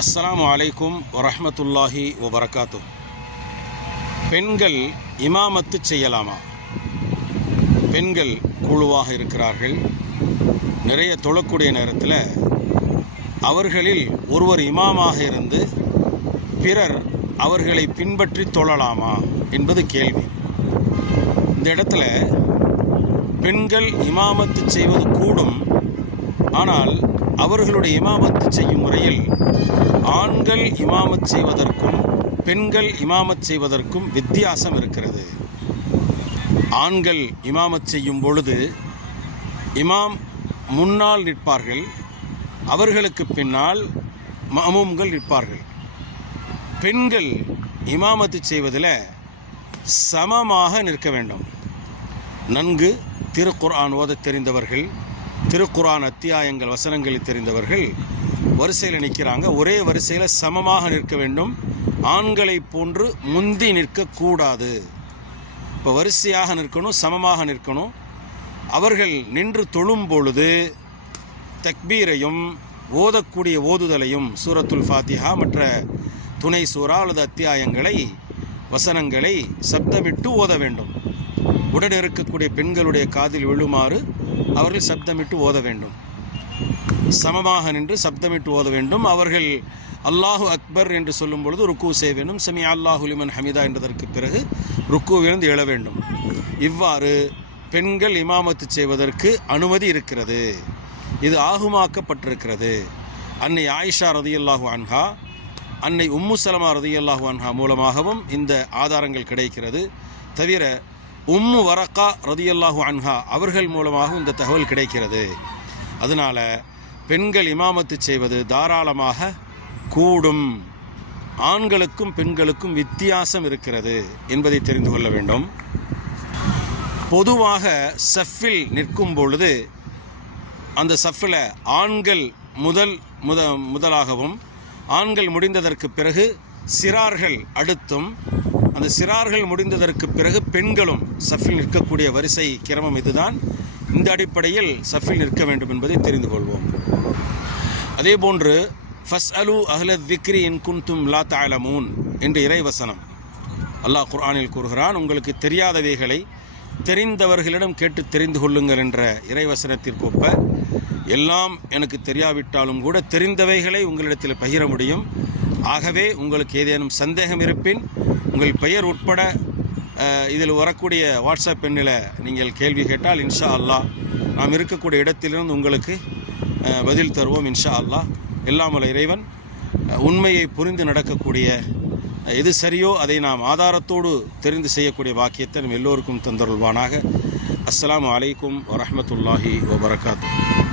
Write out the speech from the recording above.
அஸ்ஸலாமு அலைக்கும் வரஹ்மத்துல்லாஹி வபரகாத்து. பெண்கள் இமாமத்து செய்யலாமா? பெண்கள் குழுவாக இருக்கிறார்கள். நிறைய தொழக்கூடிய நேரத்தில் அவர்களில் ஒருவர் இமாமாக இருந்து பிறர் அவர்களை பின்பற்றி தொழலாமா என்பது கேள்வி. இந்த இடத்துல பெண்கள் இமாமத்து செய்வது கூடும். ஆனால் அவர்களுடைய இமாமத்து செய்யும் முறையில் ஆண்கள் இமாமத் செய்வதற்கும் பெண்கள் இமாமத் செய்வதற்கும் வித்தியாசம் இருக்கிறது. ஆண்கள் இமாமத் செய்யும் பொழுது இமாம் முன்னால் நிற்பார்கள், அவர்களுக்கு பின்னால் மஅமூம்கள் நிற்பார்கள். பெண்கள் இமாமத்து செய்வதில் சமமாக நிற்க வேண்டும். நன்கு திருக்குர்ஆன் ஓதத் தெரிந்தவர்கள், திருக்குர்ஆன் அத்தியாயங்கள் வசனங்களை தெரிந்தவர்கள் வரிசையில் நிற்கிறாங்க. ஒரே வரிசையில் சமமாக நிற்க வேண்டும். ஆண்களை போன்று முந்தி நிற்கக்கூடாது. இப்போ வரிசையாக நிற்கணும், சமமாக நிற்கணும். அவர்கள் நின்று தொழும் பொழுது தக்பீரையும் ஓதக்கூடிய ஓதுதலையும் சூரத்துல் ஃபாத்திஹா மற்ற துணை சூரா அல்லது அத்தியாயங்களை வசனங்களை சப்தமிட்டு ஓத வேண்டும். உடன் இருக்கக்கூடிய பெண்களுடைய காதில் விழுமாறு அவர்கள் சப்தமிட்டு ஓத வேண்டும். சமமாக நின்று சப்தமிட்டு ஓத வேண்டும். அவர்கள் அல்லாஹு அக்பர் என்று சொல்லும் பொழுது ருக்கு செய்ய வேண்டும். சமி அல்லாஹு லிமன் ஹமிதா என்றதற்கு பிறகு ருக்குவிலிருந்து எழ வேண்டும். இவ்வாறு பெண்கள் இமாமத்து செய்வதற்கு அனுமதி இருக்கிறது. இது ஆகுமாக்கப்பட்டிருக்கிறது. அன்னை ஆயிஷா ரதியல்லாஹு அன்ஹா, அன்னை உம்மு சலமா ரதியல்லாஹு அன்ஹா மூலமாகவும் இந்த ஆதாரங்கள் கிடைக்கிறது. தவிர உம்மு வரக்கா ரதியல்லாஹு அன்ஹா அவர்கள் மூலமாகவும் இந்த தகவல் கிடைக்கிறது. அதனால் பெண்கள் இமாமத்து செய்வது தாராளமாக கூடும். ஆண்களுக்கும் பெண்களுக்கும் வித்தியாசம் இருக்கிறது என்பதை தெரிந்து கொள்ள வேண்டும். பொதுவாக சஃபில் நிற்கும் பொழுது அந்த சஃபில் ஆண்கள் முதலாகவும் ஆண்கள் முடிந்ததற்கு பிறகு சிறார்கள் அடுத்தும், அந்த சிறார்கள் முடிந்ததற்கு பிறகு பெண்களும் சஃபில் நிற்கக்கூடிய வரிசை கிரமம் இதுதான். இந்த அடிப்படையில் சஃபில் நிற்க வேண்டும் என்பதை தெரிந்து கொள்வோம். அதேபோன்று ஃபஸ்அலு அஹ்ல திக்ரி இன் குன்தும் லா தஅலமூன் என்ற இறைவசனம் அல்லாஹ் குர்ஆனில் கூறுகிறான். உங்களுக்கு தெரியாதவைகளை தெரிந்தவர்களிடம் கேட்டு தெரிந்து கொள்ளுங்கள் என்ற இறைவசனத்திற்கொப்ப எல்லாம் எனக்கு தெரியாவிட்டாலும் கூட தெரிந்தவைகளை உங்களிடத்தில் பகிர முடியும். ஆகவே உங்களுக்கு ஏதேனும் சந்தேகம் இருப்பின் உங்கள் பெயர் உட்பட இதில் வரக்கூடிய வாட்ஸ்அப் எண்ணில் நீங்கள் கேள்வி கேட்டால் இன்ஷா அல்லாஹ் நாம் இருக்கக்கூடிய இடத்திலிருந்து உங்களுக்கு பதில் தருவோம் இன்ஷா அல்லாஹ். எல்லாம் வல்ல இறைவன் உண்மையை புரிந்து நடக்கக்கூடிய எது சரியோ அதை நாம் ஆதாரத்தோடு தெரிந்து செய்யக்கூடிய வாக்கியத்தை நம் எல்லோருக்கும் தந்தருள்வானாக. அஸ்ஸலாமு அலைக்கும் வரஹ்மத்துல்லாஹி வபரகாத்துஹு.